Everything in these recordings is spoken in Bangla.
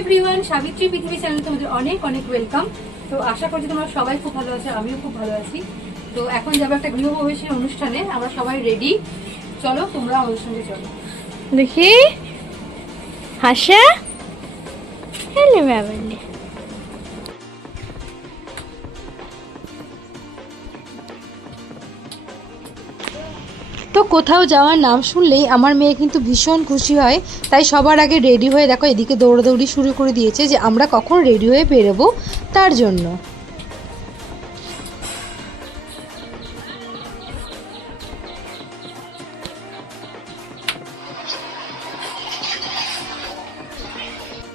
এভরিওয়ান, সাবিত্রী পৃথিবী চ্যানেলে তোমাদের অনেক অনেক ওয়েলকাম। তো আশা করছি তোমরা সবাই খুব ভালো আছো, আমিও খুব ভালো আছি। তো এখন যাবো একটা গৃহপ্রবেশের অনুষ্ঠানে, আমরা সবাই রেডি। চলো তোমরা অনুষ্ঠানে চলো। দেখি হাসা হ্যালো বাবা। তো কোথাও যাওয়ার নাম শুনলেই আমার মেয়ে কিন্তু ভীষণ খুশি হয়, তাই সবার আগে রেডি হয়ে দেখো এদিকে দৌড়াদৌড়ি শুরু করে দিয়েছে যে আমরা কখন রেডি হয়ে বেরোবো তার জন্য।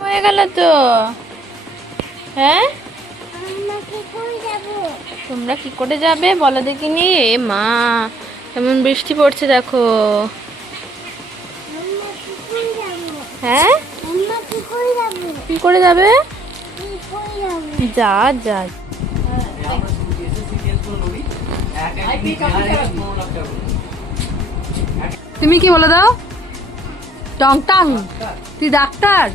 হয়ে গেল তো। হ্যাঁ তোমরা কি করে যাবে বলো দেখিনি? এ মা এমন বৃষ্টি পড়ছে দেখো। হ্যাঁ কি করে যাবে? যা যা তুমি কি বলে দাও? টং টাং, তুই ডাক্তার?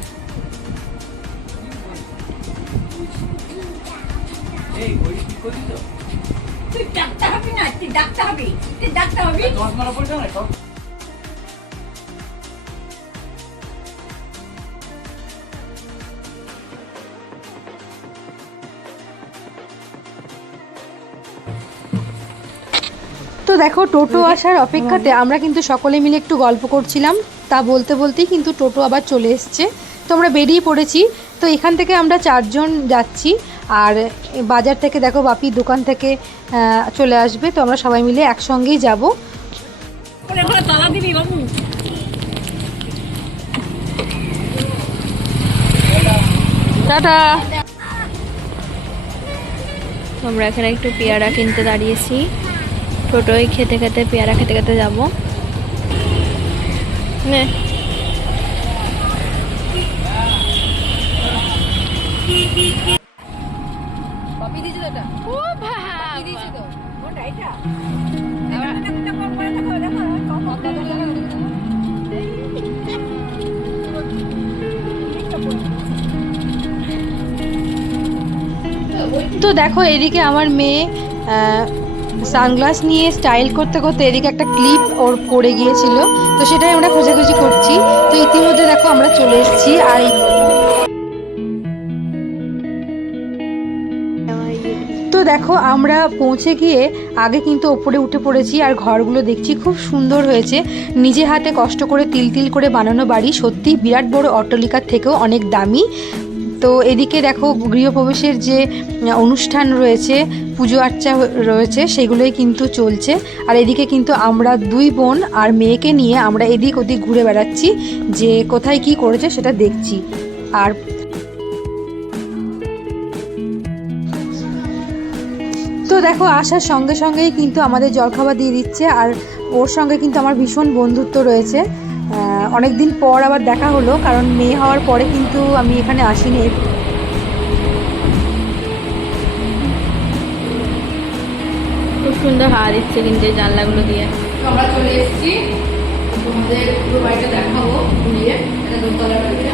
তো দেখো টোটো আসার অপেক্ষাতে আমরা কিন্তু সকলে মিলে একটু গল্প করছিলাম, তা বলতে বলতেই কিন্তু টোটো আবার চলে এসছে। তো আমরা বেরিয়ে পড়েছি। তো এখান থেকে আমরা 4 জন যাচ্ছি, আর বাজার থেকে দেখো বাপির দোকান থেকে চলে আসবে। তো আমরা সবাই মিলে একসঙ্গেই যাব। টাটা। আমরা এখানে একটু পেয়ারা কিনতে দাঁড়িয়েছি, টোটোয় খেতে খেতে পেয়ারা খেতে খেতে যাবো। নে তো দেখো এদিকে আমার মেয়ে সানগ্লাস নিয়ে স্টাইল করতে করতে এদিকে একটা ক্লিপ ওর পড়ে গিয়েছিল, তো সেটাই আমরা খোঁজাখুঁজি করছি। তো ইতিমধ্যে দেখো আমরা চলে এসেছি। আর তো দেখো আমরা পৌঁছে গিয়ে আগে কিন্তু ওপরে উঠে পড়েছি, আর ঘরগুলো দেখছি খুব সুন্দর হয়েছে। নিজে হাতে কষ্ট করে তিল তিল করে বানানো বাড়ি, সত্যি বিরাট বড় অট্টালিকার থেকেও অনেক দামি। তো এদিকে দেখো গৃহপ্রবেশের যে অনুষ্ঠান রয়েছে, পুজো আর্চা রয়েছে, সেগুলোই কিন্তু চলছে। আর এদিকে কিন্তু আমরা 2 বোন আর মেয়েকে নিয়ে আমরা এদিক ওদিক ঘুরে বেড়াচ্ছি, যে কোথায় কি করেছে সেটা দেখছি। আর তো দেখো আসার সঙ্গে সঙ্গেই কিন্তু আমাদের জলখাবার দিয়ে দিচ্ছে, আর ওর সঙ্গে কিন্তু আমার ভীষণ বন্ধুত্ব রয়েছে। অনেক দিন পর আবার দেখা হলো, কারণ মেয়ে হওয়ার পরে কিন্তু আমি এখানে আসিনি। খুব সুন্দর হাওয়া দিচ্ছে কিন্তু এই জানলাগুলো দিয়ে। আমরা চলে এসেছি, তোমাদের পুরো বাড়িটা দেখাবো ঘুরিয়ে। এটা দোতলা বাড়িটা।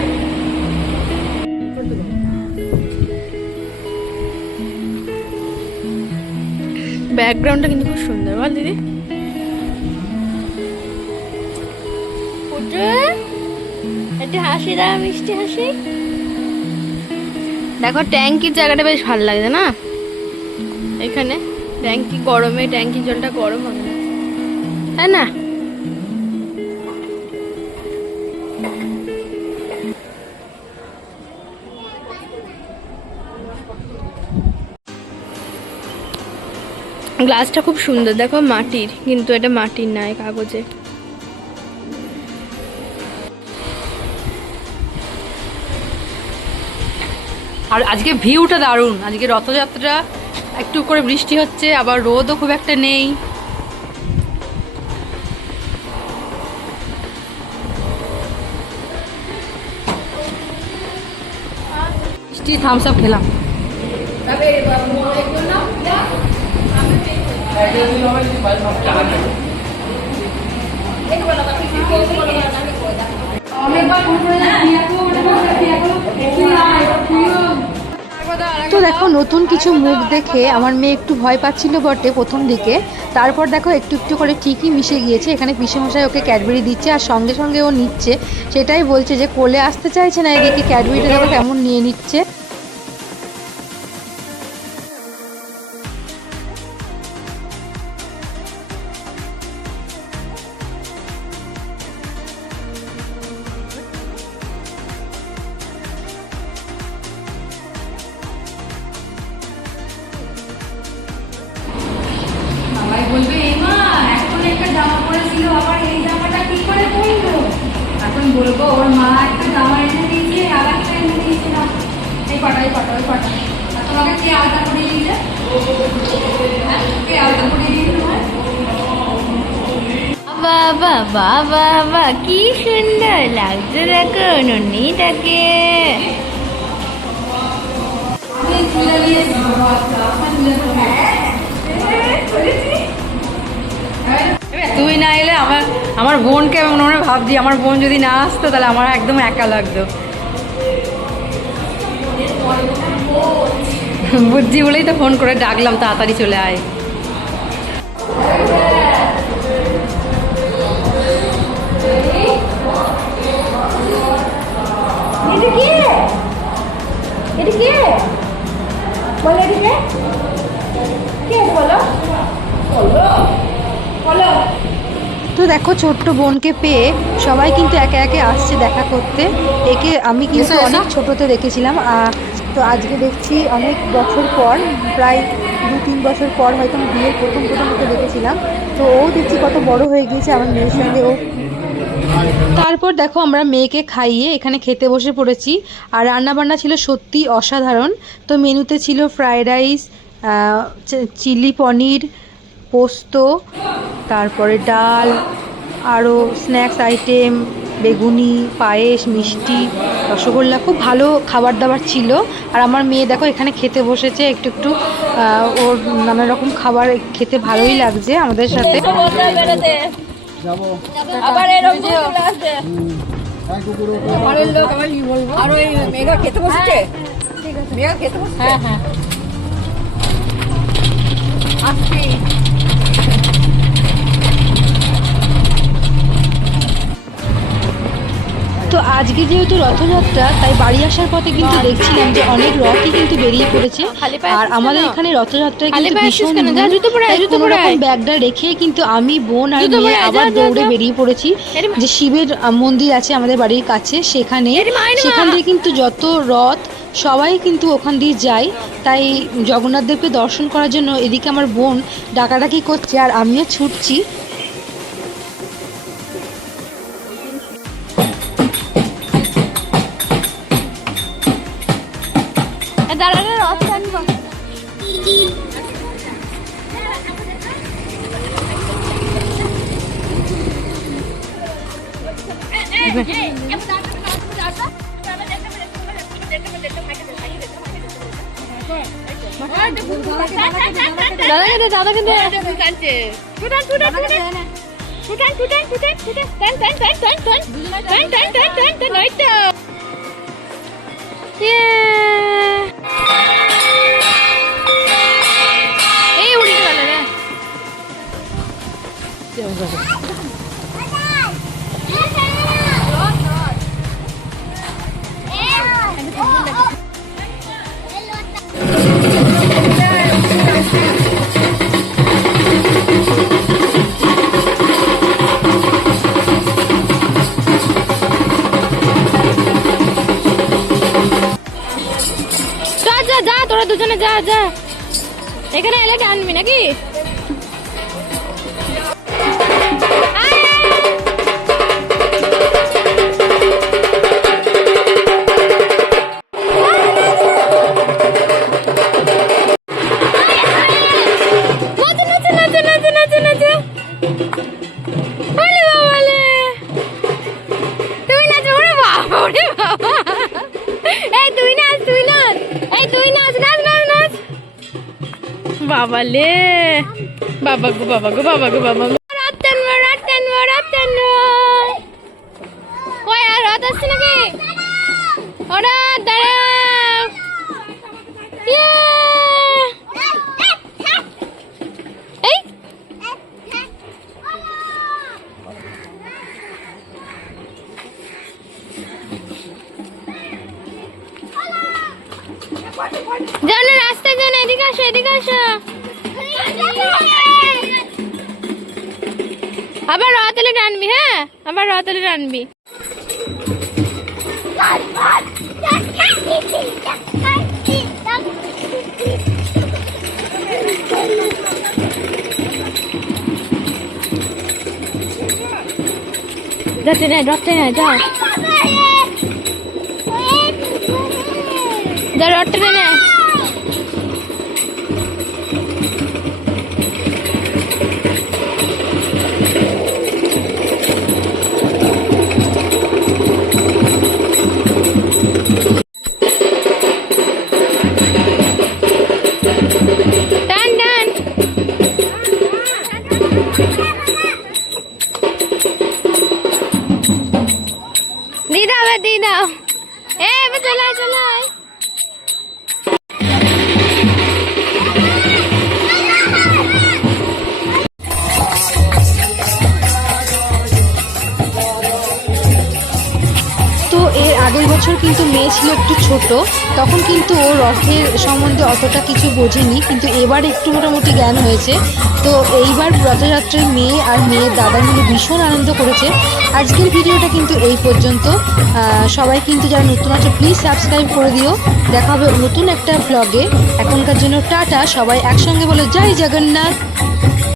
ব্যাকগ্রাউন্ডটা কিন্তু খুব সুন্দর, বল দিদি। একটা হাসি দাও, মিষ্টি হাসি। দেখো ট্যাঙ্কির জায়গাটা বেশ ভালো লাগছে না? এখানে ট্যাঙ্কি গরমে, ট্যাঙ্কির জলটা গরম হবে না, তাই না? গ্লাসটা খুব সুন্দর, দেখো মাটির, কিন্তু এটা মাটির নয়, কাগজে। আর আজকে ভিউটা দারুণ। আজকে রথযাত্রা, একটু করে বৃষ্টি হচ্ছে, আবার রোদও খুব একটা নেই। মিষ্টি থামস আপ খেলাম। অনেকবার তো দেখো নতুন কিছু মুখ দেখে আমার মেয়ে একটু ভয় পাচ্ছিল বটে প্রথম দিকে, তারপর দেখো একটু একটু করে ঠিকই মিশে গিয়েছে। এখানে পিসেমশাই ওকে ক্যাডবেরি দিচ্ছে আর সঙ্গে সঙ্গে ও নিচ্ছে, সেটাই বলছে যে কোলে আসতে চাইছে না, এদিকে ক্যাডবেরিটা দেখো কেমন নিয়ে নিচ্ছে। সবাই বলবে এই মা এখন একটা জামা পরেছিল আবার এই জামাটা কি করে পরলো। এখন বলবো ওর মা একটা জামা এনে দিয়েছে আর একটা এনে দিয়েছে না, এই পাটা এই পাটা ওই পাটা। আর তোমাকে কে আলাদা করে দিয়েছে? কে আলাদা করে দিয়েছে তোমার? বাবা বাবা বাবা কি সুন্দর লাগছে দেখো নন্নিটাকে। আমি তুলে নিয়েছি বাবা, আমার তুলে তুই না এলে আমার বোনকে মনে মনে ভাবছি, আমার বোন যদি না আসতো তাহলে আমার একদম একা লাগতো। বুঝছি বলেই তো ফোন করে ডাকলাম তাড়াতাড়ি চলে আয়। তো দেখো ছোট্ট বোনকে পেয়ে সবাই কিন্তু একে একে আসছে দেখা করতে। একে আমি কিন্তু অনেক ছোটোতে দেখেছিলাম, তো আজকে দেখছি অনেক বছর পর, প্রায় 2-3 বছর পর হয়তো আমি বিয়ের প্রথম ওকে দেখেছিলাম। তো ও দেখছি কত বড় হয়ে গিয়েছে আমার মেয়ের সঙ্গে ও। তারপর দেখো আমরা মেয়েকে খাইয়ে এখানে খেতে বসে পড়েছি, আর রান্নাবান্না ছিল সত্যি অসাধারণ। তো মেনুতে ছিল ফ্রায়েড রাইস, চিলি পনির, পোস্ত, তারপরে ডাল, আরও স্ন্যাক্স আইটেম, বেগুনি, পায়েস, মিষ্টি, রসগোল্লা, খুব ভালো খাবার দাবার ছিল। আর আমার মেয়ে দেখো এখানে খেতে বসেছে একটু একটু, ওর নানা রকম খাবার খেতে ভালোই লাগছে আমাদের সাথে। আবার এরকম চলে আসবে। ঘরের লোক আবার কি বলবো, আর ওই মেঘা খেতে বসেছে। মেঘা খেতে বসেছে, হ্যাঁ হ্যাঁ আসছি। তো আজকে যেহেতু রথযাত্রা, তাই বাড়ি আসার পথে কিন্তু দেখছিলাম যে অনেক রথই কিন্তু বেরিয়ে পড়েছে। খালি পায়ে আর আসছিস আমাদের কেন? এখানে রথযাত্রায় খালি কিন্তু পায়ে ভীষণ আসছিস কেন? যা, ভিড়। জুতো পরে আয়, তাই জুতো কোনো পরে রকম আয়। ব্যাগটা রেখে কিন্তু আমি, বোন আর জুতো পরে মেয়ে আয়, আবার যা, যা, দৌড়ে যা। বেরিয়ে পড়েছি। এরম- যে শিবের মন্দির আছে আমাদের বাড়ির কাছে, সেখানে মাইনে মা। সেখান দিয়ে কিন্তু যত রথ সবাই কিন্তু ওখান দিয়ে যায়। তাই জগন্নাথ দেবকে দর্শন করার জন্য এদিকে আমার বোন ডাকাডাকি করছে আর আমিও ছুটছি। দাঁড়া রথ টানবো। দাদাকে দে টানছে। টুটান টুটান টুটান টুটান টুটান টুটান টুটান টান টান টান টান টান টান টান টান টান টান ওইটা। এই উল্টে গেল রে। যা যা যা তোরা দুজনে যা যা, এখানে এলে আনবি নাকি? বাবা লে, বাবা গো বাবা গো বাবা গো বাবা গো। রাত টানবো রাত টানবো রাত টানবো। কই আর রাত আসছে নাকি? ওরা দাঁড়াও। যাও না রাস্তায় যাও না, এদিকে আসো এদিকে আসো। আবার রথতলে টানবি, হ্যাঁ আবার রথতলে টানবি। রথে না যাও যাও রথটা না। টান টান দিয়ে দাও, এবার দিয়ে দাও। এবার চলে আয় চলে আয়। তো এর আগের বছর কিন্তু মেয়ে ছিল একটু ছোট, তখন কিন্তু ও রথের সম্বন্ধে অতটা কিছু বোঝেনি, কিন্তু এবার একটু মোটামুটি জ্ঞান হয়েছে। তো এইবার রথযাত্রায় মেয়ে আর মেয়ের দাদা মিলে ভীষণ আনন্দ করেছে। আজকের ভিডিওটা কিন্তু এই পর্যন্ত। সবাই কিন্তু যারা নতুন আছে প্লিজ সাবস্ক্রাইব করে দিও। দেখা হবে নতুন একটা ব্লগে। এখনকার জন্য টাটা, সবাই একসঙ্গে বলে জয় জগন্নাথ।